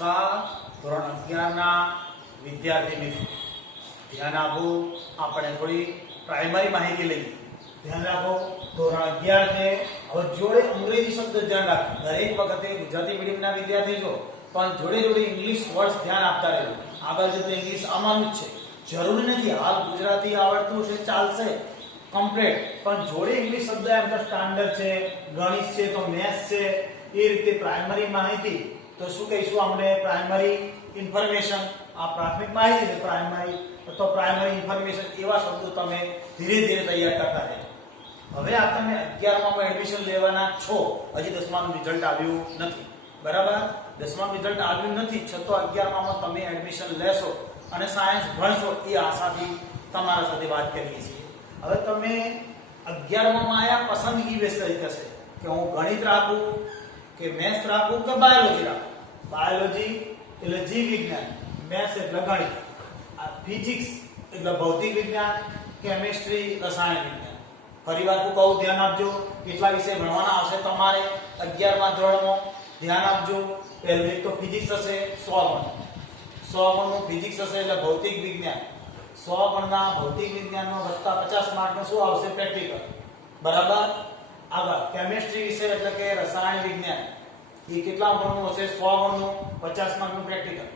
નમસ્કાર ધોરણ 11 ના વિદ્યાર્થી મિત્રો, ધ્યાન આપો. આપણે થોડી પ્રાઇમરી માહિતી લઈએ. ધ્યાન આપો, ધોરણ 11 છે. હવે જોડે અંગ્રેજી શબ્દ ધ્યાન રાખો. દરેક વખતે ગુજરાતી મીડિયમના વિદ્યાર્થી છો પણ જોડે જોડે ઇંગ્લિશ વર્ડ્સ ધ્યાન આપતા રહેજો. આગળ જતા ઇંગ્લિશ આવવાનું જ છે, જરૂરી નથી હાલ ગુજરાતી આવડતું છે ચાલશે કમ્પ્લીટ, પણ જોડે ઇંગ્લિશ શબ્દ એમ તો સ્ટાન્ડર્ડ છે, ગણિત છે તો મેથ્સ છે, એ રીતે પ્રાઇમરી માહિતી તો શું કહીશું આપણે, પ્રાઇમરી ઇન્ફોર્મેશન. આ પ્રાથમિક માહિતી છે પ્રાઇમરી, તો પ્રાઇમરી ઇન્ફોર્મેશન એવા શબ્દો તમે ધીરે ધીરે તૈયાર કરતા રહેજો. હવે આ તમે 11 માં એડમિશન લેવાના છો, હજી 10મા નું રિઝલ્ટ આવ્યું નથી, બરાબર? 10મા નું રિઝલ્ટ આવ્યું નથી છતાં 11મા માં તમે એડમિશન લેશો અને સાયન્સ ભણશો એ આશાથી તમારા સાથે વાત કરીએ છીએ. હવે તમે 11મા માં આયા, પસંદગી બેસ તરીકે છે કે હું ગણિત રાખું કે મેથ્સ રાખું કે બાયોલોજી રાખું. બાયોલોજી એટલે જીવ વિજ્ઞાન, મેથ્સ એટલે ગણિત, ફિઝિક્સ એટલે ભૌતિક વિજ્ઞાન, કેમિસ્ટ્રી રસાયણ વિજ્ઞાન. ફરીવાર હું કહું, ધ્યાન આપજો, કેટલા વિષય ભણવાના આવશે તમારે 11મા ધોરણમાં. ધ્યાન આપજો. પહેલું તો ફિઝિક્સ હશે 100 ગણનું, 100 ગણનું ફિઝિક્સ હશે એટલે ભૌતિક વિજ્ઞાન. 100 ગણના ભૌતિક વિજ્ઞાનમાં વત્તા 50 માર્કનું શું આવશે, પ્રેક્ટિકલ, બરાબર? આગળ કેમિસ્ટ્રી વિષય એટલે કે રસાયણ વિજ્ઞાન, એ કેટલા ગણનું હશે, 100 ગણનું, 50 માર્કનું પ્રેક્ટિકલ.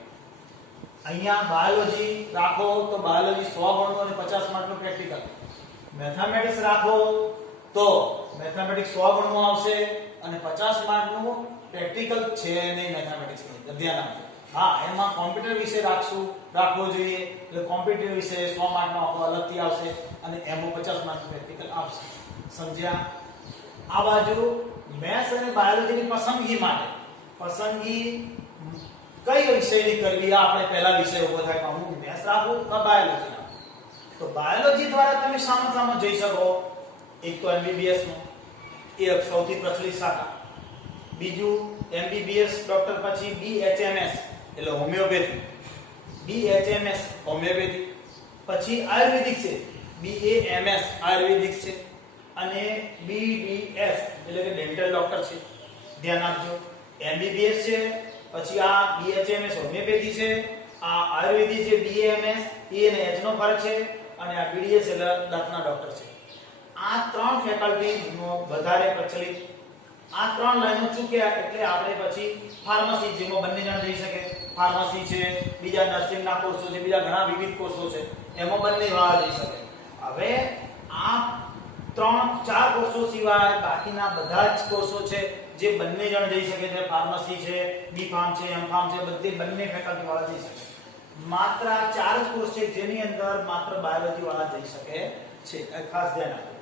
અહીંયા બાયોલોજી રાખો તો બાયોલોજી 100 ગણનું અને 50 માર્કનું પ્રેક્ટિકલ. મેથેમેટિક્સ રાખો તો મેથેમેટિક્સ 100 ગણનું આવશે અને 50 માર્કનું પ્રેક્ટિકલ છે નહીં મેથેમેટિક્સનું, ધ્યાન આપજો. હા, એમાં કોમ્પ્યુટર વિશે રાખવો જોઈએ એટલે કોમ્પ્યુટર વિશે 100 માર્કનો અલગથી આવશે અને એમાં 50 માર્કનું પ્રેક્ટિકલ આવશે. સમજ્યા? આ બાજુ મેથ્સ અને બાયોલોજીની પસંદગી માટે, પસંદગી કઈ વિષયની કરવી આ આપણે પહેલા વિષય ઉભો થાય કે હું મેથ્સ રાખું કે બાયોલોજી રાખું. તો બાયોલોજી દ્વારા તમે સામાન્ય જઈ શકો. એક તો એમબીબીએસ નો એ સૌથી પ્રચલિત શાખા, બીજું એમબીબીએસ ડોક્ટર પછી બીએચએમએસ એટલે હોમિયોપેથી, બીએચએમએસ હોમિયોપેથી, પછી આયુર્વેદિક છે બીએએમએસ આયુર્વેદિક છે, અને બીડીએસ એટલે કે ડેન્ટલ ડોક્ટર છે. ધ્યાન આપજો. એમબીબીએસ છે, પછી આ બીએચએમએસ હોમિયોપેથી છે, આ આયુર્વેદિક છે બીએએમએસ, એ અને એચ નો ફરક છે, અને આ બીડીએસ એટલે દાંતના ડોક્ટર છે. આ ત્રણ ફેકલ્ટી નો વધારે પ્રચલિત. આ ત્રણ લાઈનો ચૂક્યા એટલે આપણે પછી ફાર્મસી, જેમાં બંને જણ જઈ શકે. ફાર્મસી છે, બીજા નર્સિંગના કોર્સો છે, બીજા ઘણા વિવિધ કોર્સો છે, એમાં બંને વાળા જઈ શકે. હવે આ 3-4 કોર્સો સિવાય બાકીના બધા જ કોર્સો છે જે બંને જણ જઈ શકે છે. ફાર્મસી છે, બી ફાર્મ છે, એમ ફાર્મ છે, બંને ફેકલ્ટી વાળા જઈ શકે. માત્ર 4 જ કોર્સ છે જેની અંદર માત્ર બાયોલોજી વાળા જઈ શકે છે, ખાસ ધ્યાન આપો.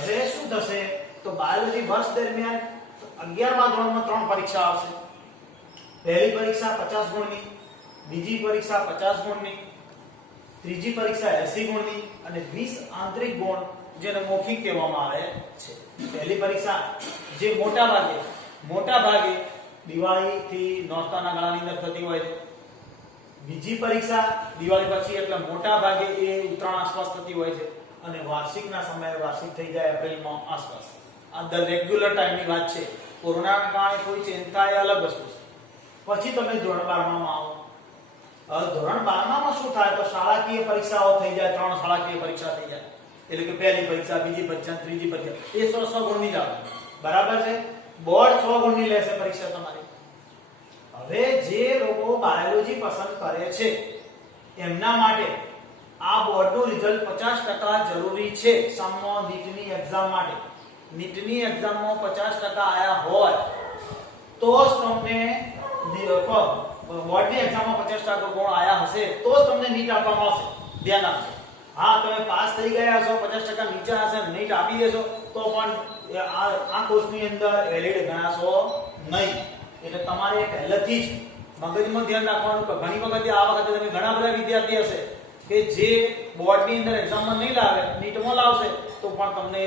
હવે શું થશે તો બાયોલોજી વર્ષ દરમિયાન 11મા ધોરણમાં 3 પરીક્ષા આવશે. પહેલી પરીક્ષા 50 ગુણની, બીજી પરીક્ષા 50 ગુણની, ત્રીજી પરીક્ષા 80 ગુણની અને 20 આંતરિક ગુણ જેને મૌખિક કહેવામાં આવે છે. પહેલી પરીક્ષા જે મોટા ભાગે દિવાળી થી નોરતાના ગાળાની અંદર થતી હોય છે. બીજી પરીક્ષા દિવાળી પછી એટલે મોટા ભાગે એ ઉત્તરાયણ આસપાસ થતી હોય છે, અને વાર્ષિકના સમયે વાર્ષિક થઈ જાય એપ્રિલમાં આસપાસ. આ ધ રેગ્યુલર ટાઈમની વાત છે. કોરોનાના કારણે કોઈ ચેન્જ થાય અલગ વસ્તુ છે. પછી તમે ધોરણ 12માં આવો. હવે ધોરણ 12માં શું થાય તો શાળાકીય પરીક્ષાઓ થઈ જાય, 3 શાળાકીય પરીક્ષા થઈ જાય. એટલે કે પહેલી પરીક્ષા, બીજી પરીક્ષા, ત્રીજી પરીક્ષા, એ 100 ગુણની જ આવે, બરાબર છે? બોર્ડ 100 ગુણની લેશે પરીક્ષા તમારી. હવે જે લોકો બાયોલોજી પસંદ કરે છે એમના માટે આ બોર્ડનું રિઝલ્ટ 50% જરૂરી છે. સામનો નીટની એક્ઝામ માટે, નીટની એક્ઝામમાં 50% આયા હોય તો જ તમને બોર્ડની એક્ઝામમાં 50% ગુણ આયા હશે તો જ તમને નીટ આપવામાં આવશે. ધ્યાન આપજો. હા, તમે પાસ થઈ ગયા છો, 50% નીચે હશે, નીટ આપી દેશો તો પણ આ કોર્સની અંદર વેલિડ ગણાશો નહીં. એટલે તમારે પહેલેથી જ મગજમાં ધ્યાન રાખવાનું કે ઘણી વખત આ વખતે તમે ઘણા બધા વિદ્યાર્થી હશે કે જે બોર્ડની અંદર એક્ઝામમાં નહીં લાવે, નીટમાં લાવશે તો પણ તમને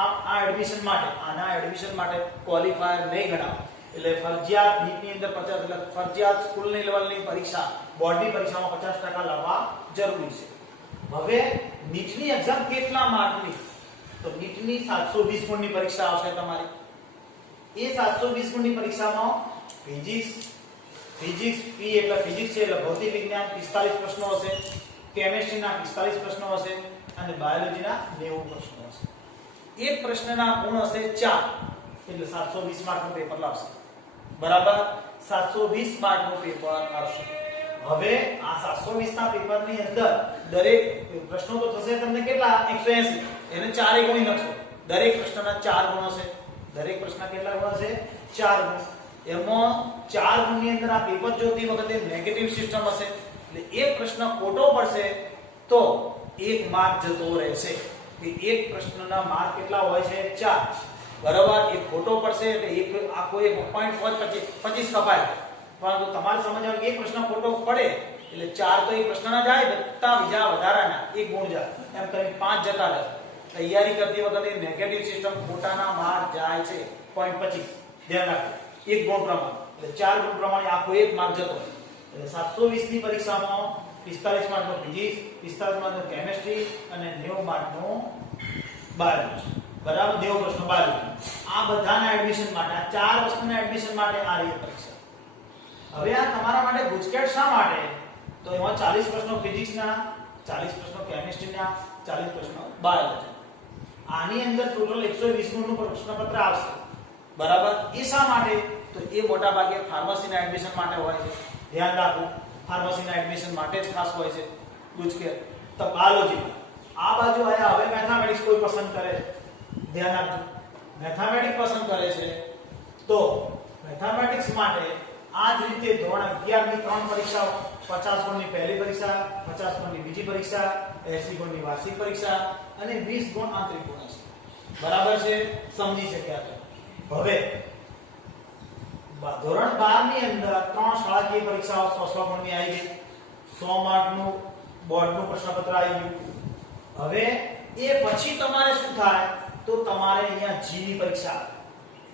આ એડમિશન માટે, આના એડમિશન માટે ક્વોલિફાયર નહીં ગણાવે. એટલે ફરજિયાત નીટની અંદર 50 એટલે ફરજિયાત સ્કૂલની લેવલની પરીક્ષા, બોર્ડની પરીક્ષામાં 50% લાવવા જરૂરી છે. હવે નીટની એક્ઝામ કેટલા માર્કની? તો નીટની 720 ગુણની પરીક્ષા આવશે તમારી. એ 720 ગુણની પરીક્ષામાં ફિઝિક્સ, ફિઝિક્સ પી એટલે ફિઝિક્સ છે એટલે ભૌતિક વિજ્ઞાન 45 પ્રશ્નો હશે, કેમિસ્ટ્રીના 45 પ્રશ્નો હશે અને બાયોલોજીના 90 પ્રશ્નો હશે. એક પ્રશ્નના ગુણ હશે 4 એટલે 720 માર્કનું પેપર લાવશે. બરાબર, 720 માર્કનું પેપર આવશે. હવે આ 720 ના પેપરની અંદર દરેક પ્રશ્નો તો થશે તમને કેટલા 180, એને 4 ગુણી લખશો. દરેક પ્રશ્નના 4 ગુણ હશે. દરેક પ્રશ્ન કેટલા ગુણ હશે? 4 ગુણ. એમાં 4 ગુણની અંદર આ પેપર જોતી વખતે નેગેટિવ સિસ્ટમ હશે એટલે એક પ્રશ્ન ખોટો પડશે તો 1 માર્ક જતો રહેશે. કે એક પ્રશ્નના માર્ક કેટલા હોય છે? 4. બરાબર, એક ખોટો પડશે એટલે એક આખો એક પોઈન્ટ 25 કપાય. પરંતુ તમારે સમજવાનું કે એક પ્રશ્ન ખોટો પડે એટલે 4 તો એ પ્રશ્નના જાય, બધા બીજા વધારાના 1 ગુણ જાય, એમ કરીને 5 જતા રહે. તૈયારી કરતી વખતે નેગેટિવ સિસ્ટમ ખોટાના માર્ક જાય છે 0.25. ધ્યાન રાખો, 1 ગુણ પ્રમાણે એટલે 4 ગુણ પ્રમાણે આખો 1 માર્ક જતો. એટલે 720 ની પરીક્ષામાં 45 માર્કનો ફિઝિક્સ, 45 માર્કનો કેમિસ્ટ્રી અને 90 માર્કનો બાયોલોજી. બરાબર, 90 પ્રશ્નો બાયોલોજી. આ બધાના એડમિશન માટે, આ 4 વસ્તુના એડમિશન માટે આ રહી પરીક્ષા. હવે આ તમારા માટે ગુજકેટ શા માટે? તો એમાં 40 પ્રશ્નો ફિઝિક્સના, 40 પ્રશ્નો કેમિસ્ટ્રીના, 40 પ્રશ્નો બાયોલોજી. આની અંદર ટોટલ 120 ગુણનું પ્રશ્નપત્ર આવશે. બરાબર, એ શા માટે? તો એ મોટા ભાગે ફાર્મસીના એડમિશન માટે હોય છે. ધ્યાન રાખો, ફાર્મસીના એડમિશન માટે જ ખાસ હોય છે ગુજકેટ. તો બાયોલોજી આ બાજુ આયા. હવે મેથેમેટિક્સ કોઈ પસંદ કરે છે, ધ્યાન રાખજો, મેથેમેટિક્સ પસંદ કરે છે તો મેથેમેટિક્સ માટે આ જ રીતે ધોરણ 11 ની 3 પરીક્ષાઓ, 50 ગુણની પહેલી પરીક્ષા, 50 ગુણની બીજી પરીક્ષા, 80 ગુણની વાર્ષિક પરીક્ષા અને 20 ગુણ આંતરિક ગુણ છે. બરાબર છે, સમજી શક્યા તો. હવે ધોરણ 12 ની અંદર 3 શાળાકીય પરીક્ષાઓ 100 ગુણની આવી ગઈ. 100 માર્કનું બોર્ડનું પ્રશ્નપત્ર આવી ગયું. હવે એ પછી તમારે શું થાય? તો તમારે અહીંયા જી ની પરીક્ષા આવે.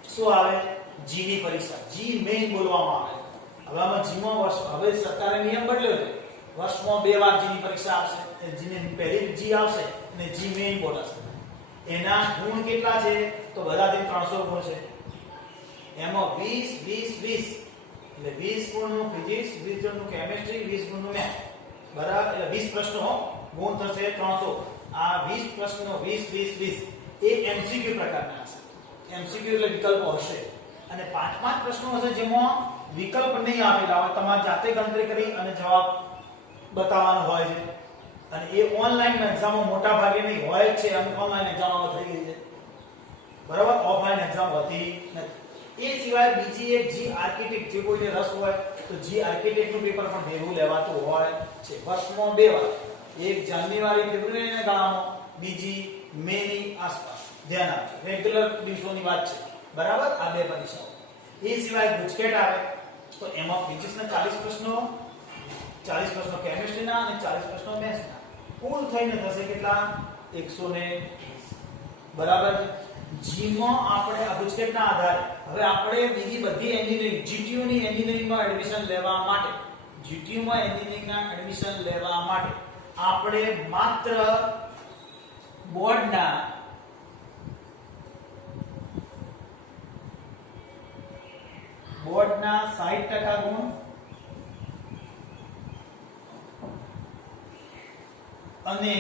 શું આવે? જી ની પરીક્ષા. જી મેઇન બોલવામાં આવે. હવે આમાં જી માં હવે સરકારે નિયમ બદલ્યો છે. વર્ષમાં 2 વાર જી ની પરીક્ષા આવશે. જી ની પહેલી જી આવશે અને જી મેઇન બોલાશે. એના ગુણ કેટલા છે? તો બધાથી 300 ગુણ છે. એમાં 20 20 20 એટલે 20 ગુણનું ફિઝિક્સ, 20 ગુણનું કેમિસ્ટ્રી, 20 ગુણનું મેથ. બરાબર, એટલે 20 પ્રશ્નો ગુણ થશે 300. આ 20 પ્રશ્નો 20 20 20 એ એમસીક્યુ પ્રકારના હશે. એમસીક્યુ એટલે વિકલ્પો હશે અને 5 પ્રશ્નો હશે જેમાં વિકલ્પ નહીં આપેલા હોય, તમારે જાતે ગણતરી કરી અને જવાબ બતાવવાનો હોય છે. અને એ ઓનલાઈન એક્ઝામો મોટા ભાગે નહીં હોય જ છે, અને ઓનલાઈન એક્ઝામો થઈ ગઈ છે. બરાબર, ઓફલાઈન એક્ઝામ હોતી નથી. એ સિવાય બીજી એક જી આર્કિટેક્ટ, જે કોઈને રસ હોય તો જી આર્કિટેક્ટનું પેપર પણ ભેગું લેવાતું હોય છે. વર્ષમાં 2 વાર, એક જાન્યુઆરી ફેબ્રુઆરીના ગાળામાં, બીજી મે ની આસપાસ. ધ્યાન આપજો, રેગ્યુલર દિવસોની વાત છે. બરાબર, આ 2 પરીક્ષાઓ. એ સિવાય ગુજકેટ આવે તો એમાં ફિઝિક્સના 40 પ્રશ્નો, 40 પ્રશ્નો કેમિસ્ટ્રીના અને 40 પ્રશ્નો મેથ્સના. કુલ થઈને થશે કેટલા? 120. બરાબર. જીમાં આપણે આ ગુજકેટના આધારે હવે આપણે બીજી બધી એન્જિનિયરિંગ, જીટીયુ ની એન્જિનિયરિંગમાં એડમિશન લેવા માટે, જીટીયુ માં એન્જિનિયરિંગના એડમિશન લેવા માટે આપણે માત્ર બોર્ડના 60% ગુણ અને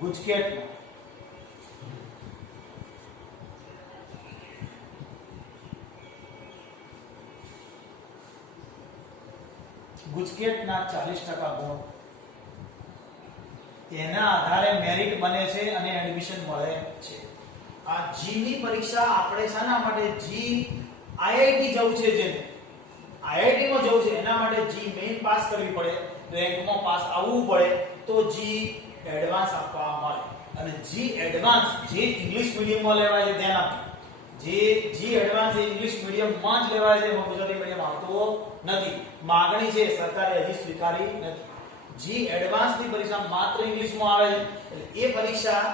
ગુજકેટના 40% ગુણ, એના આધારે મેરિટ બને છે અને એડમિશન મળે છે. આ જી ની પરીક્ષા આપણે શાના માટે? જી આઈઆઈટી જવું છે, જેને આઈઆઈટી માં જવું છે એના માટે જી મેઇન પાસ કરવી પડે, રેન્કમાં પાસ આવવું પડે તો જી એડવાન્સ આપવા મળે. અને જી એડવાન્સ જે ઇંગ્લિશ મીડિયમમાં લેવાય છે, ધ્યાન આપજો, જે જી એડવાન્સ એ ઇંગ્લિશ મીડિયમમાં જ લેવાય છે, ગુજરાતી મીડિયમ આવતો નથી. માગણી છે, સરકારે હજી સ્વીકારી નથી. જી એડવાન્સ ની પરીક્ષા માત્ર ઇંગ્લિશમાં આવે છે, એટલે એ પરીક્ષા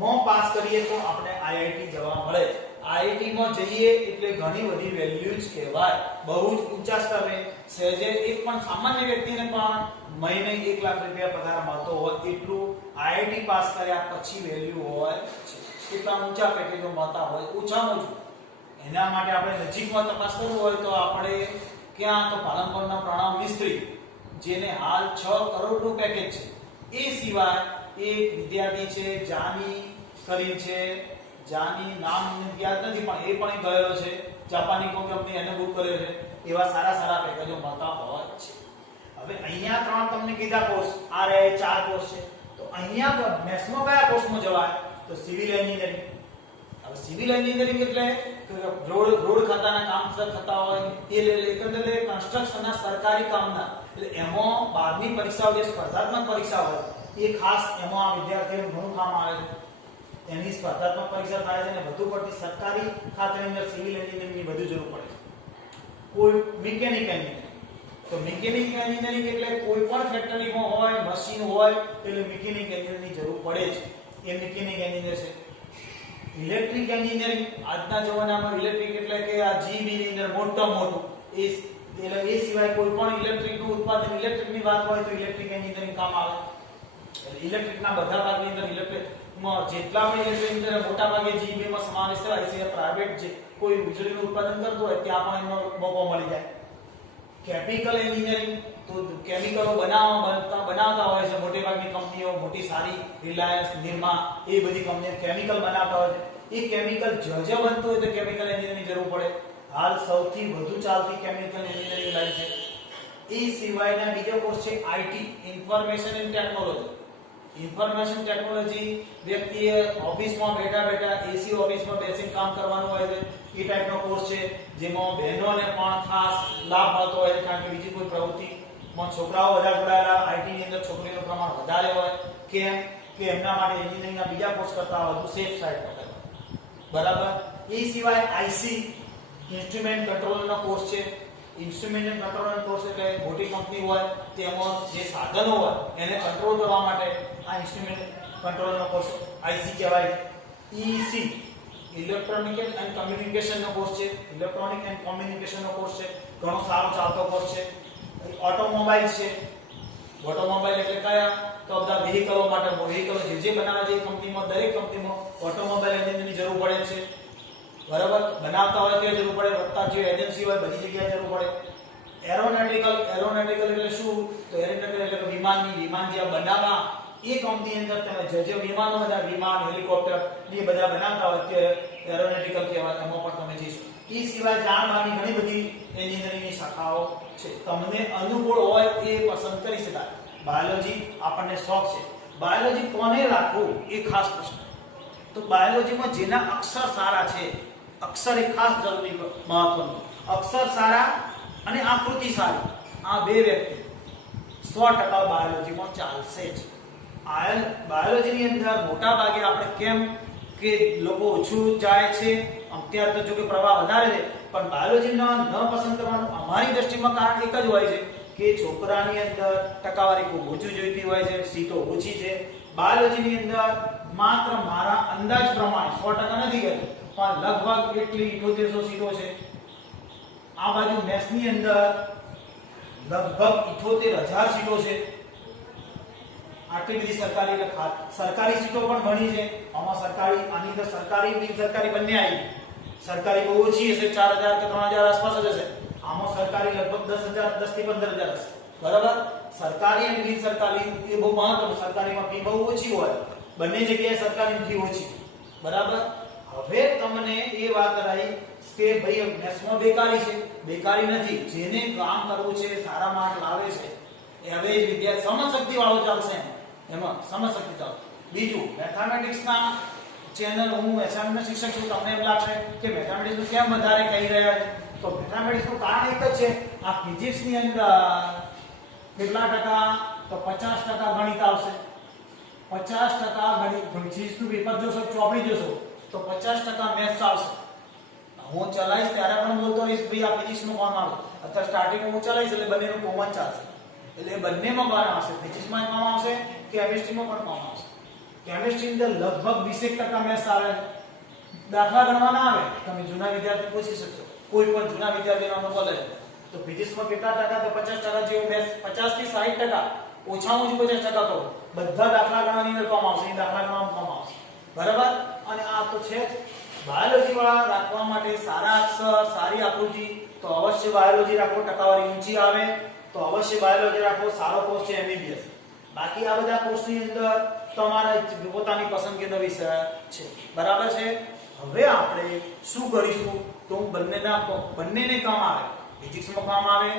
માં પાસ કરીએ તો આપણે આઈઆઈટી જવા મળે. આઈઆઈટી માં જઈએ એટલે ઘણી બધી વેલ્યુ જ કહેવાય, બહુ જ ઊંચા સ્તરે. સહેજે એક પણ સામાન્ય વ્યક્તિને પણ મહિને 1 લાખ રૂપિયા પગાર મળતો હોય એટલું આઈઆઈટી પાસ કર્યા પછી વેલ્યુ હોય છે. કેટલા ઊંચા પેકેજો મળતા હોય, ઓછામાં ઓછું એના માટે આપણે નજીકમાં તપાસ કરવું હોય તો આપણે ક્યાં તો પાલનપુરના પ્રણામ મિસ્ત્રી જેને હાલ 6 કરોડનું પેકેજ છે. એ સિવાય એક વિદ્યાર્થી છે જાની કરી છે, જાની નામ મને યાદ નથી પણ એ પણ ગયેલો છે જાપાની કંપની એને બુક કર્યો છે. એવા સારા સારા પેકેજો મળતા હોય છે. હવે અહીંયા ત્રણ તમને કીધા કોર્સ, આ રહે 4 કોર્સ છે. તો અહીંયા મેથ્સમાં કયા કોર્સમાં જવાય તો સિવિલ એન્જિનિયરિંગ. હવે સિવિલ એન્જિનિયરિંગ એટલે રોડ ખાતાના કામ થતા હોય એ એકંદરે કન્સ્ટ્રક્શનના સરકારી કામના, એટલે એમાં 12મી પરીક્ષાઓ જે સ્પર્ધાત્મક પરીક્ષા હોય એ ખાસ એમાં આ વિદ્યાર્થીઓને ઘણું કામ આવે છે. એની સ્પર્ધાત્મક પરીક્ષા થાય છે અને વધુ પડતી સરકારી ખાતાની અંદર સિવિલ એન્જિનિયરિંગની વધુ જરૂર પડે છે. કોઈ મિકેનિક એન્જિનિયરિંગ, તો મિકેનિક એન્જિનિયરિંગ એટલે કોઈ પણ ફેક્ટરીમાં હોય મશીન હોય એટલે મિકેનિક એન્જિનિયરની જરૂર પડે છે. એ મિકેનિક એન્જિનિયર છે. ઇલેક્ટ્રિક એન્જિનિયરિંગ, આજના જમાનામાં ઇલેક્ટ્રિક એટલે કે આ જીબી ની અંદર મોટું એ સિવાય કોઈ પણ ઇલેક્ટ્રિકનું ઉત્પાદન ઇલેક્ટ્રિકની વાત હોય તો ઇલેક્ટ્રિક એન્જિનિયરિંગ કામ આવે. એટલે ઇલેક્ટ્રિકના બધા ભાગની અંદર ઇલેક્ટ્રિકમાં જેટલા પણ ઇલેક્ટ્રિકની અંદર મોટા ભાગે જીબી માં સમાવેશ થાય છે. પ્રાઇવેટ જે કોઈ વીજળીનું ઉત્પાદન કરતું હોય ત્યાં પણ એનો મોકો મળી જાય. કેમિકલ એન્જિનિયરિંગ, તો કેમિકલો બનાવતા હોય છે મોટી ભાગની કંપનીઓ, મોટી સારી રિલાયન્સ, નિરમા એ બધી કંપનીઓ કેમિકલ બનાવતા હોય છે. એ કેમિકલ જ બનતું હોય તો કેમિકલ એન્જિનિયરની જરૂર પડે. હાલ સૌથી વધુ ચાલતી કેમિકલ એન્જિનિયરિંગ લાઈન છે. એ સિવાયના બીજો કોર્સ છે IT, information and technology. Information technology વ્યક્તિએ ઓફિસમાં બેઠા એસી ઓફિસમાં બેસીને કામ કરવાનું હોય છે. એ ટાઈપનો કોર્સ છે જેમાં બહેનોને પણ ખાસ લાભ મળતો હોય છે, કારણ કે બીજી કોઈ પ્રવૃત્તિમાં છોકરાઓ વધારે જોડાયેલા, આઈટી ની અંદર છોકરીઓનું પ્રમાણ વધારે હોય. કેમ કે એમના માટે એન્જિનિયરિંગના બીજા કોર્સ કરતા વધુ સેફ સાઈડ પર બરાબર. એ સિવાય આઈસી, ઇન્સ્ટ્રુમેન્ટ કંટ્રોલરનો કોર્સ છે. ઇન્સ્ટ્રુમેન્ટ કંટ્રોલરનો કોર્સ એટલે મોટી કંપની હોય તેમાં જે સાધનો હોય એને કંટ્રોલ કરવા માટે આ ઇન્સ્ટ્રુમેન્ટ કંટ્રોલરનો કોર્સ આઈસી કહેવાય. ઈસી, ઇલેક્ટ્રોનિક એન્ડ કમ્યુનિકેશનનો કોર્સ છે. ઇલેક્ટ્રોનિક એન્ડ કમ્યુનિકેશનનો કોર્સ છે, ઘણો સારો ચાલતો કોર્સ છે. ઓટોમોબાઈલ છે. ઓટોમોબાઈલ એટલે કયા તો બધા વ્હીકલો માટે, વ્હીકલો જે બનાવે છે કંપનીમાં, દરેક કંપનીમાં ઓટોમોબાઈલ એન્જિનની જરૂર પડે છે. બરાબર, બનાવતા હોય ત્યાં જરૂર પડે, વત્તા જે એજન્સી હોય બધી જગ્યાએ જરૂર પડે. એરોનોટિકલ એટલે શું તો એરોનોટિકલ એટલે વિમાન જે બનાવવા એ કંપની અંદર તમે જે વિમાનો બધા વિમાન, હેલિકોપ્ટર એ બધા બનાવતા હોય તે એરોનોટિકલ કહેવાય. એમાં પણ તમે જઈશું. એ સિવાય જાણવાની ઘણી બધી એન્જિનિયરિંગની શાખાઓ છે. તમને અનુકૂળ હોય એ પસંદ કરી શકાય. બાયોલોજી આપણને શોખ છે. બાયોલોજી કોને રાખવું એ ખાસ પ્રશ્ન. તો બાયોલોજીમાં જેના અક્ષર સારા છે, અક્ષર એ ખાસ જરૂરી મહત્વનું. અક્ષર સારા અને આકૃતિ સારી, આ બે વ્યક્તિ 100% બાયોલોજીમાં ચાલશે જ. બાયોલોજીની અંદર મોટા ભાગે આપણે કેમ કે લોકો ઓછું જાય છે, અત્યારે તો જો કે પ્રવાહ વધારે છે, પણ બાયોલોજીના ન પસંદ કરવાનું અમારી દ્રષ્ટિમાં કારણ એક જ હોય છે કે છોકરાની અંદર ટકાવારી ખૂબ ઓછી જોઈતી હોય છે, સીટો ઓછી છે. બાયોલોજીની અંદર માત્ર મારા અંદાજ પ્રમાણે 100% નથી કહેતો પણ લગભગ એટલી 7800 સીટો છે. આ બાજુ મેથ્સની અંદર લગભગ 78000 સીટો છે. આટલી બધી સરકારી સીટો પણ ઘણી છે. આમાં સરકારી, આની અંદર સરકારી બિન સરકારી બંને આવી. સરકારી બહુ ઓછી હશે, 4000 કે 3000 આસપાસ જ હશે. આમાં સરકારી લગભગ 10000, 10 થી 15000 હશે. બરાબર. સરકારી અને બિન સરકારી એ બહુ મહત્વનું. સરકારીમાં ફી બહુ ઓછી હોય, બંને જગ્યાએ સરકારી ફી ઓછી. બરાબર. હવે તમને એ વાત રહી કે ભાઈ મેથ્સમાં બેકારી છે. બેકારી નથી. જેને કામ કરવું છે, સારા માર્ક લાવે છે, એવરેજ વિદ્યાર્થી, સમજશક્તિ વાળો ચાલશે એમાં સમજશક્તિ ચાલે. બીજું, મેથેમેટિક્સના ચેનલ, હું મેથેમેટિક્સ શિક્ષક છું, તમને એમ લાગશે કે મેથેમેટિક્સનું કેમ વધારે કહી રહ્યા છે. તો મેથેમેટિક્સનું કારણ એક જ છે, આ ફિઝિક્સની અંદર કેટલા ટકા તો 50% ગણિત આવશે. 50% ગણિત, ફિઝિક્સનું પેપર જોશો, ચોપડી જોશો તો 50% મેથ્સ આવશે. હું ચલાવીશ ત્યારે પણ બોલતો રહીશ ભાઈ આ ફિઝિક્સનું કોણ આવે. અત્યારે સ્ટાર્ટિંગમાં હું ચલાવીશ એટલે બંનેનું કોમન ચાલશે. એટલે બંનેમાં કોણ આવશે, ફિઝિક્સમાં કોણ આવશે, કેમિસ્ટ્રીમાં પણ કોણ આવશે. કેમિસ્ટ્રી અંદર લગભગ 20% મેથ્સ આવે. દાખલા ગણવાના આવે, તમે જૂના વિદ્યાર્થી પૂછી શકશો, કોઈ પણ જૂના વિદ્યાર્થીનો અનુભવ લે તો ફિઝિક્સમાં કેટલા ટકા તો 50% જેવું મેથ્સ, 50 થી 60%, ઓછામાં ઓછું 50% કહો. બધા દાખલા ગણવાની અંદર કોમ આવશે, દાખલા ગણવામાં કોમ આવશે. બરાબર. અને આ તો છે બાયોલોજી વાળા રાખવા માટે સારા અક્ષર, સારી આકૃતિ તો અવશ્ય બાયોલોજી રાખો, ટકાવારી ઊંચી આવે તો અવશ્ય બાયોલોજી રાખો, સારો કોર્સ છે MBBS. બાકી આ બધા કોર્સની અંદર તમારા પોતાની પસંદગીનો વિષય છે, બરાબર છે. હવે આપણે શું કરીશું તો બંનેને કામ આવે, ફિઝિક્સમાં કામ આવે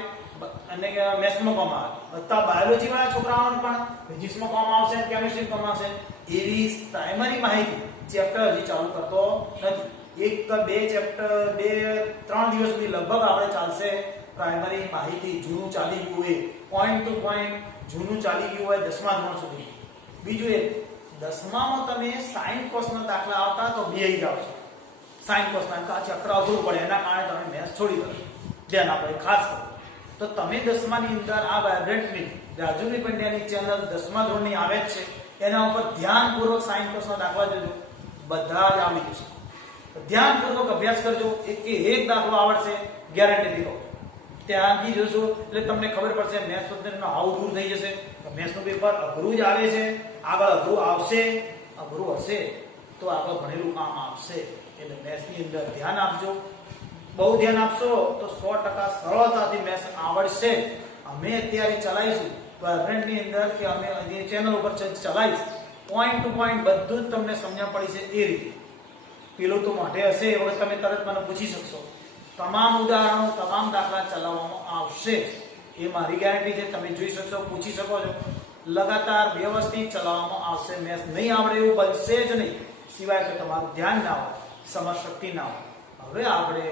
અને મેથ્સમાં કામ આવે. બધા બાયોલોજી વાળા છોકરાઓને પણ ફિઝિક્સમાં કામ આવશે અને કેમિસ્ટ્રીમાં કામ આવશે. એવી પ્રાઇમરી માહિતી ચેપ્ટર હજી ચાલુ કરતો નથી. 2-3 દિવસ સુધી લગભગ આપણે ચાલશે પ્રાઇમરી માહિતી. જૂનું ચાલી ગયું હોય, પોઈન્ટ ટુ પોઈન્ટ જૂનું ચાલી ગયું હોય 10મા ધોરણ સુધી. બીજું એક 10મામાં તમે સાઇન કોસના દાખલા આવતા તો બે જ આવશે. સાઇન કોસના ચક્ર અઘરું પડે એના કારણે તમે મેથ્સ છોડી દો. ધ્યાન આપો ખાસ કરો. તો તમે 10માની અંદર આ વાઇબ્રન્ટની રાજુભાઈ પંડ્યાની ચેનલ 10મા ધોરણની આવે જ છે, એના ઉપર ધ્યાનપૂર્વક સાઇન કોસના દાખલા જોજો, બધા જ આવડી જશે. ધ્યાનપૂર્વક અભ્યાસ કરજો, એક દાખલો આવડશે ગેરંટી દીધો. ત્યાંથી જોશો એટલે તમને ખબર પડશે મેથ્સ પદ્ધતિનો આવું દૂર થઈ જશે. મેથ્સનું પેપર અઘરું જ આવે છે, આગળ અઘરું આવશે, અઘરું હશે તો આગળ ભણેલું કામ આવશે. એટલે મેથ્સની અંદર ધ્યાન આપજો, બહુ ધ્યાન આપશો તો 100% સરળતાથી મેથ્સ આવડશે. અમે અત્યારે ચલાવીશું વાઇબ્રન્ટની અંદર કે અમે ચેનલ ઉપર ચલાવીશ, પોઈન્ટ ટુ પોઈન્ટ બધું જ તમને સમજણ પડી છે એ રીતે. પેલું તો મોઢે હશે એ વખત તમે તરત મને પૂછી શકશો. તમામ ઉદાહરણો, તમામ દાખલા ચલાવવામાં આવશે એ મારી ગેરંટી છે. તમે જોઈ શકશો, પૂછી શકો છો. લગાતાર વ્યવસ્થિત ચલાવવામાં આવશે. મેથ્સ નહીં આવડે એવું બનશે જ નહીં, સિવાય કે તમારું ધ્યાન ના હોય, સમજ શક્તિ ના હોય. હવે આપણે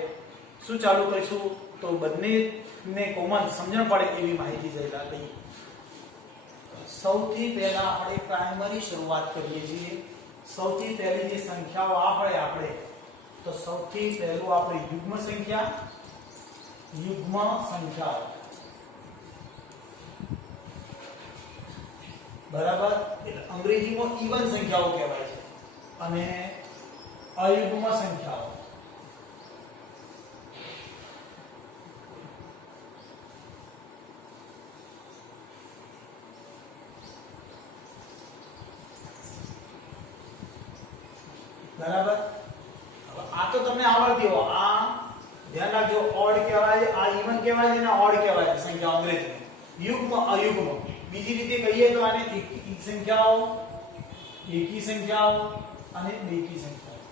શું ચાલુ કરીશું તો બંનેને કોમન સમજણ પડે એવી માહિતી જરા લઈએ. સૌથી પહેલા આપણે પ્રાઇમરી શરૂઆત કરીએ છીએ. સૌથી પહેલી જે સંખ્યાઓ આપણે તો સૌથી પહેલું આપણે યુગ્મ સંખ્યાઓ બરાબર. એટલે અંગ્રેજીમાં ઇવન સંખ્યાઓ કહેવાય છે અને અયુગ્મ સંખ્યાઓ બરાબર. આ તો તમને આવડતી હો. આ ધ્યાન રાખજો, ઓડ કહેવાય, આ ઇવન કહેવાય છે ને ઓડ કહેવાય છે સંખ્યા અંગ્રેજીમાં. યુગ્મ અયુગ્મ. બીજી રીતે કહીએ તો આને એકી સંખ્યાઓ અને બેકી સંખ્યાઓ.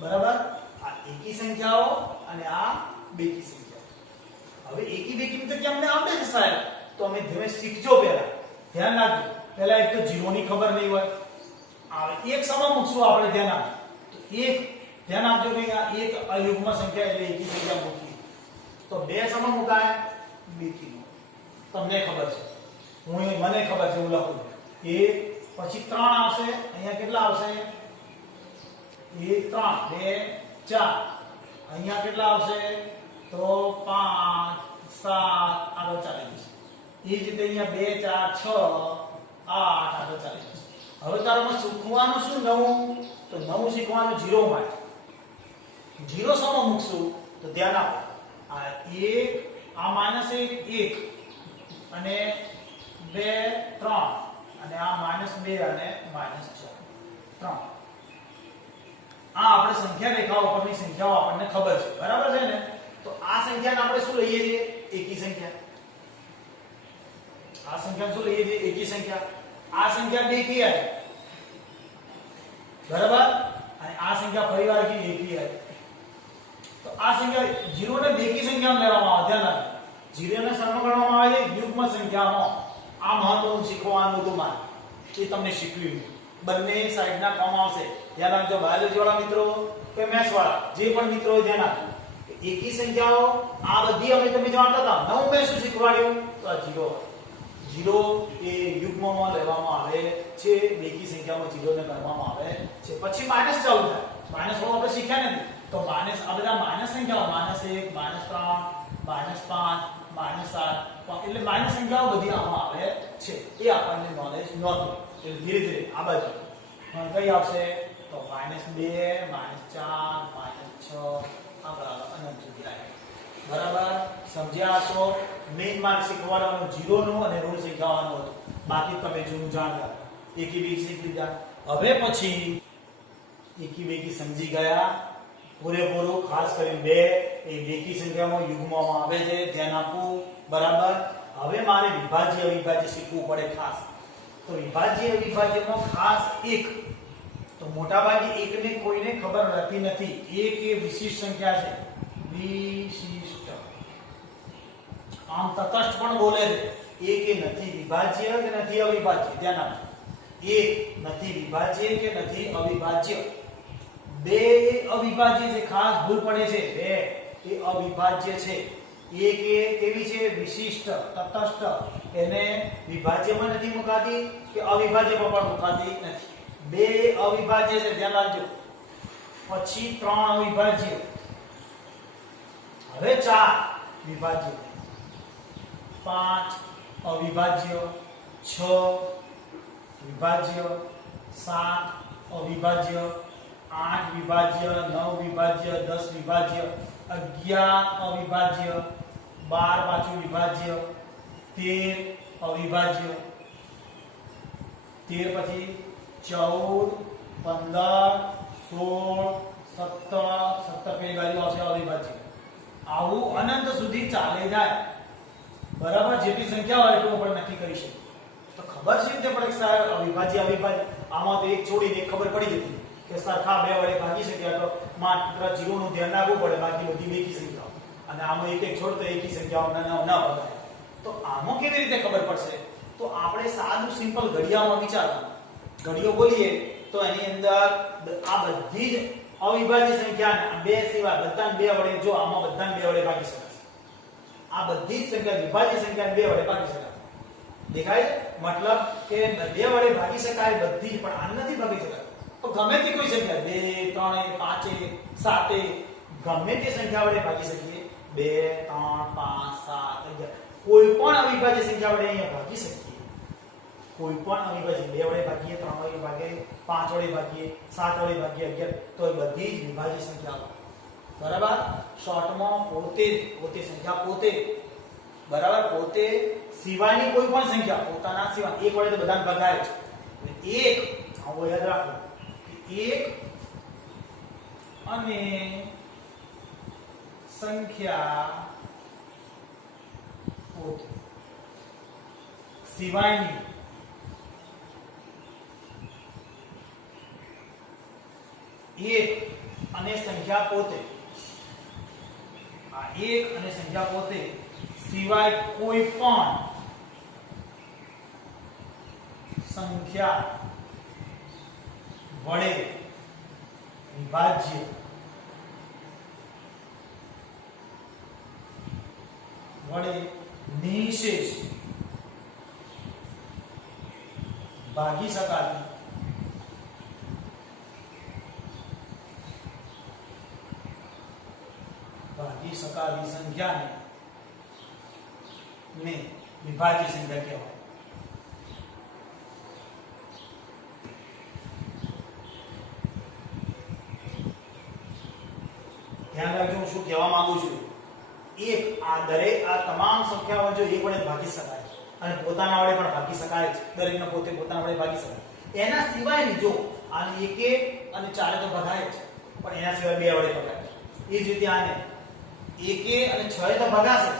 બરાબર. આ એકી સંખ્યાઓ અને આ બેકી સંખ્યાઓ. હવે એકી બેકી તો કેમને આવડે છે સાહેબ? તો અમે ધીમે શીખજો. પહેલા ધ્યાન રાખજો, પહેલા એક તો 0 ની ખબર નહીં હોય. એક સમા મૂકશું આપણે, ધ્યાન આપજો. તો એક ધ્યાન આપજો કે આ એક અયુગ્મ સંખ્યા એટલે એકી સંખ્યા મૂકી તો બે સમા મુકાય બેકી. તમને ખબર છે, મને ખબર છે, હું લખું એ પછી 3 આવશે. અહીંયા કેટલા આવશે? 1 3 2 4. અહીંયા કેટલા આવશે? તો 5 7 આગળ ચાલી જશે. એ જ રીતે અહીંયા 2 4 6 8 આગળ ચાલી જશે. હવે તારામાં શીખવાનું શું નવું? તો નવું શીખવાનું 0 માટે. 0 સમા મૂકશું તો ધ્યાન આપો, આ 1 આ -1 1 અને 2 3 અને આ -2 અને -4 3. આ આપણે સંખ્યા રેખા ઉપરની સંખ્યાઓ આપણને ખબર છે, બરાબર છે ને? તો આ સંખ્યાને આપણે શું લઈએ છીએ? એકી સંખ્યા. આ સંખ્યાને શું લઈએ છીએ? એકી સંખ્યા. આ સંખ્યા બેકી આવી, બરાબર. અને આ સંખ્યા ફરીવાર કી એકી આવી. તો આ સંખ્યા 0 ને બેકી સંખ્યામાં લેવામાં આવે. ધ્યાન રાખજો, 0 ને સરળ ગણવામાં આવે છે યુગ્મ સંખ્યામાં. આ મહત્વનું શીખવાનું હતું મારે, એ તમને શીખવ્યું. બંને સાઈડના કામ આવશે. ધ્યાન રાખજો બાયોલોજી વાળા મિત્રો કે મેથ્સ વાળા જે પણ મિત્રો ધ્યાન રાખજો. એકી સંખ્યાઓ આ બધી અમે તમે જાણતા હતા. નવું મેં શું શીખવાડ્યું? તો આ 0 એ યુગ્મમાં લેવામાં આવે છે, બેકી સંખ્યામાં 0 ને ગણવામાં આવે છે. પછી માઈનસ ચાલુ થાય. માઈનસ વાળું આપણે શીખ્યા નથી તો માઈનસ, આ બધા માઈનસ સંખ્યાઓ -1 -3 -5 -7 એટલે માઈનસ સંખ્યાઓ બધી આમાં આવે છે. એ આપણને નોલેજ નહોતું. એટલે ધીરે ધીરે આ બાજુ કઈ આવશે? તો -2 -4 -6 આગળ અનંત સુધી આવે. બરાબર સમજ્યા છો? મેઇન માર્ક શીખવાડવાનું 0 નું અને ઋણ શીખવાનું હતું. બાકી તમે જૂનું જાણતા એકી બેકી શીખી લીધા. હવે પછી એકી બેકી સમજી ગયા પૂરેપૂરું? ખાસ કરીને બે એ બેકી સંખ્યામાં યુગ્મમાં આવે છે, ધ્યાન આપવું. બરાબર. હવે મારે વિભાજ્ય અવિભાજ્ય શીખવું પડે ખાસ. તો વિભાજ્ય અવિભાજ્યમાં ખાસ એક, તો મોટા ભાગે એકને કોઈને ખબર રહેતી નથી. એક એ વિશિષ્ટ સંખ્યા છે, વિશિષ્ટ. આમ તટસ્થ પણ બોલે છે. એક એ નથી વિભાજ્ય કે નથી અવિભાજ્ય, ધ્યાન આપજો. એક નથી વિભાજ્ય કે નથી અવિભાજ્ય. બે એ અવિભાજ્ય છે, ખાસ ભૂલ પડે છે. બે એ અવિભાજ્ય છે. એક એ કેવી છે? વિશિષ્ટ, તટસ્થ. એને વિભાજ્યમાં નથી મુકાતી કે અવિભાજ્યમાં પણ મુકાતી નથી. બે અવિભાજ્ય છે, ધ્યાન રાખજો. પછી ત્રણ અવિભાજ્ય. હવે ચાર વિભાજ્ય, પાંચ અવિભાજ્ય, છ વિભાજ્ય, સાત અવિભાજ્ય, આઠ વિભાજ્ય, નવ વિભાજ્ય, 10 વિભાજ્ય, 11 અવિભાજ્ય, 12 પાછું વિભાજ્ય, 13 અવિભાજ્ય, 13 પછી 14, 15, 16, 17 પેલી બાજુ આવશે અવિભાજ્ય. આવું અનંત સુધી ચાલે જાય. બરાબર. જેટલી સંખ્યા હોય એટલું આપણે નક્કી કરી શકીએ. તો ખબર છે કે પડે સાહેબ અવિભાજ્ય અવિભાજ્ય આમાં તો એક છોડીને એક ખબર પડી જતી કે સરખા બે વડે ભાગી શક્યા તો માત્ર 0 નું ધ્યાન રાખવું પડે, બાકી બધી બેકી સંખ્યાઓ. અને આમાં એક એક છોડ તો એકી સંખ્યાઓ ન ભગાય. તો આમાં કેવી રીતે ખબર પડશે? તો આપણે સાદું સિમ્પલ ઘડિયામાં વિચારવાનું. ઘડિયો બોલીએ તો એની અંદર આ બધી જ અવિભાજ્ય સંખ્યા બે સિવાય બધાને બે વડે, જો આમાં બધાને બે વડે ભાગી શકાય. આ બધી જ સંખ્યા વિભાજ્ય સંખ્યા બે વડે ભાગી શકાય. દેખાય? મતલબ કે બે વડે ભાગી શકાય બધી જ, પણ આ નથી ભાગી શકાય. તો ગમે તે કોઈ સંખ્યા 2, 3, 5, 7 ગમે તે સંખ્યા વડે ભાગી શકીએ. 2, 3, 5, 7, 11 કોઈ પણ અવિભાજ્ય સંખ્યા વડે અહીંયા ભાગી શકીએ. કોઈ પણ અવિભાજ્ય 2 વડે ભાગીએ, 3 વડે ભાગીએ, 5 વડે ભાગીએ, 7 વડે ભાગીએ, 11 તો એ બધી જ વિભાજ્ય સંખ્યાઓ. બરાબર. શોર્ટમાં પોતે સંખ્યા પોતે, બરાબર, પોતે સિવાયની કોઈ પણ સંખ્યા, પોતાના સિવાય એક વડે તો બધાને ભગાય છે. એક આવો યાદ રાખો, એક અને સંખ્યા પોતે સિવાયની એક અને સંખ્યા પોતે, આ એક અને સંખ્યા પોતે સિવાય કોઈ પણ સંખ્યા વડે વિભાજ્ય વડે નિશેષ ભાગી શકાતી સંખ્યાને વિભાજ્ય સંખ્યા કહેવાય. ધ્યાન રાખજો હું શું કહેવા માંગુ છું. એક આ દરેક આ તમામ સંખ્યાઓ જો એક વડે ભાગી શકાય અને પોતાના વડે પણ ભાગી શકાય છે. દરેકને પોતે પોતાના વડે ભાગી શકાય. એના સિવાયની જો આને એકે અને ચારે તો ભગાય છે, પણ એના સિવાય બે વડે ભગાય છે. એ જ રીતે આને એકે અને 6 તો ભગાશે,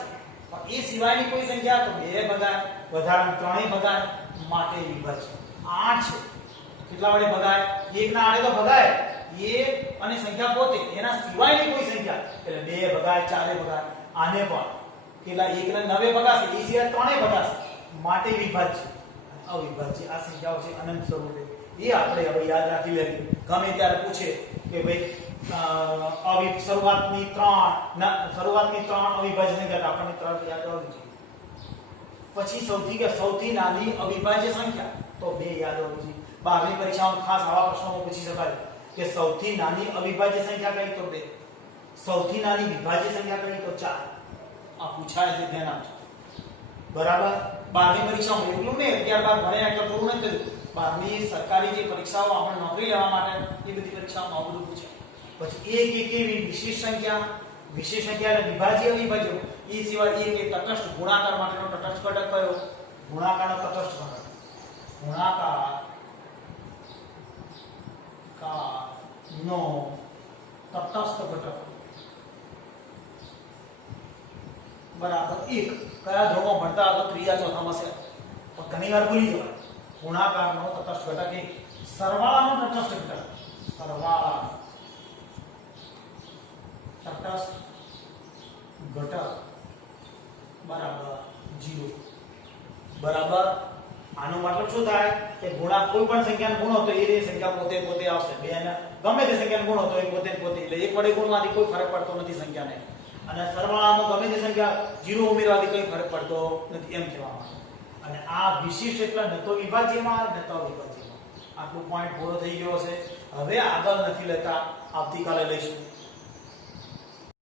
પણ એ સિવાયની કોઈ સંખ્યા તો બે ભગાય, વધારાનું ત્રણેય ભગાય, માટે વિભાજ્ય. 8 છે, કેટલા વડે ભગાય? એક ના આડે તો ભગાય, એક અને સંખ્યા પોતે એના સિવાયની કોઈ સંખ્યા એટલે બે ભગાય, ચારે ભગાય. આને પણ કેટલા? એક ને 9 ભગાશે, એ સિવાય ત્રણેય ભગાશે, માટે વિભાજ્ય. અવિભાજ્ય આ સંખ્યાઓ છે અનંત સ્વરૂપે. એ આપણે હવે યાદ રાખી લેવી. ગમે ત્યારે પૂછે કે ભાઈ શરૂઆતની ત્રણ અવિભાજ્ય સંખ્યા, આપણને 3 યાદ આવવી જોઈએ. પછી સૌથી નાની અવિભાજ્ય સંખ્યા તો 2 યાદ આવવી જોઈએ. 12મી પરીક્ષામાં ખાસ આવા પ્રશ્નો પૂછી શકાય કે સૌથી નાની અવિભાજ્ય સંખ્યા કઈ? તો 2. સૌથી નાની વિભાજ્ય સંખ્યા કઈ? તો 4. આ પૂછાય છે, ધ્યાન આપજો. બરાબર. 12મી પરીક્ષામાં એટલું નહીં, ત્યારબાદ ભણ્યા એટલે પૂરું નથી થયું. 12મી સરકારી જે પરીક્ષાઓ આપણે નોકરી લેવા માટે એ બધી પરીક્ષાઓમાં આવું બધું પૂછાય. પછી એક એવી વિશેષ સંખ્યા એટલે વિભાજ્ય અવિભાજ્ય. એ સિવાય એક તટસ્થ ગુણાકાર માટેનો તટસ્થ ઘટક કયો? ગુણાકારનો તટસ્થ ઘટક. ગુણાકાર નો તટસ્થ ઘટક બરાબર 1. કયા ધોરણમાં ભણતા હતો? ત્રીજા ચોથામાં છે, પણ ઘણી વાર ભૂલી જવાય. ગુણાકારનો તટસ્થ ઘટક 1, સરવાળાનો તટસ્થ ઘટક, સરવાળા તટસ્થ ઘટક બરાબર 0. બરાબર. આનો મતલબ શું થાય કે ગુણાંક કોઈ પણ સંખ્યાનો ગુણો તો એ સંખ્યા પોતે પોતે આવશે. બે ને ગમે તે સંખ્યાનો ગુણો તો એ પોતે પોતે, એટલે એક વડે ગુણવાથી કોઈ ફરક પડતો નથી સંખ્યાને. અને સરવાળામાં ગમે તે સંખ્યા 0 ઉમેરવાથી કોઈ ફરક પડતો નથી એમ કહેવામાં આવે. અને આ વિશિષ્ટ એટલે ન તો વિભાજ્યમાં ન તો અવિભાજ્યમાં. આટલું પોઈન્ટ પૂરો થઈ ગયો છે. હવે આગળ નથી લેતા, આવતીકાલે લઈશું.